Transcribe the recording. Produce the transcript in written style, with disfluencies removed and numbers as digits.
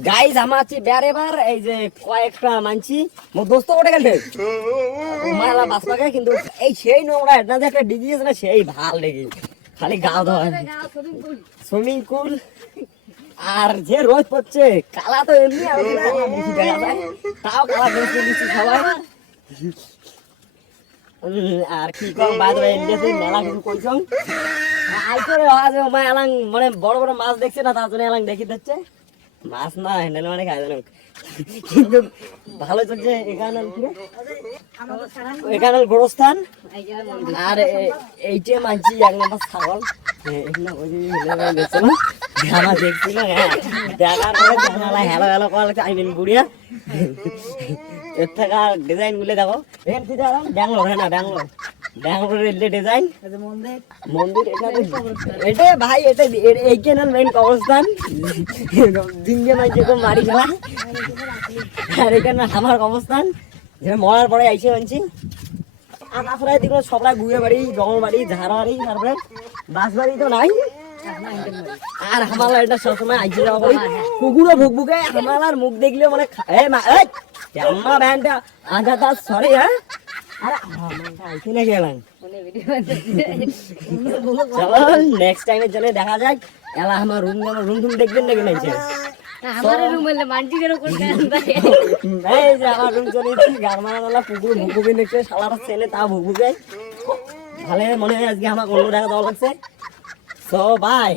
guys আমার আছে বেড়ে বার এই যে কয়েকটা মানছি মোর দোস্ত কোটে গেল মারা বাস পাকে কিন্তু এই সেই নোংরা এটা যে একটা ডিজিএস না সেই ভাল লেগে খালি গাও ধোয়া সুইমিং পুল আর যে রোদ পড়ছে কালা তো এমনি আর বেশি দেখা যায় তাও কালা বেশি দিচ্ছি সবাই আর কি কম বাদ এলিয়েছে মেলা কিছু কইছং আই করে আজ মা এলাং মানে বড় বড় মাছ দেখছে না তার জন্য এলাং দেখি দিচ্ছে মাছ না হ্যান্ডেল মানে খাই জানো কিন্তু ভালো চলছে এখানে গোরস্থান আর এইটা মানছি এক নম্বর ছাগল জানা দেখছিল দেখার পরে জানালা হ্যালো হ্যালো করা লাগছে আই মিন বুড়িয়া এর থেকে ডিজাইন গুলো দেখো এখান থেকে ব্যাঙ্গালোর হ্যাঁ না ব্যাঙ্গালোরের এলে ডিজাইন মন্দির এটা ভাই এটা এইখানে মেন কবরস্থান দিনকে মাইছে খুব মারি খেলা আর এখানে আমার অবস্থান যেটা মরার পরে আইসে মানছি আর তারপরে দেখলো সবাই গুয়ে বাড়ি জঙ্গল বাড়ি ঝাড়া বাড়ি তারপরে বাস বাড়ি তো নাই আর আমার এটা সবসময় আইসে যাওয়া করি কুকুরও ভুকভুকে আমার মুখ দেখলেও মানে আমার ব্যান্ডটা আজা তার সরি হ্যাঁ আরে আইসে না গেলাম চলো নেক্সট টাইমের জন্য দেখা যাক এলা আমার রুম দেখবেন নাকি নাইছে আমার রুম হলে মানটি কেন করতে এই যে আমার রুম চলে এসেছি গারমানালা পুকুর ভুকভুকে দেখছে শালার ছেলে তা ভুকভুকে ভালো মনে হয় আজকে আমার অন্য দেখা দেওয়া লাগছে সো বাই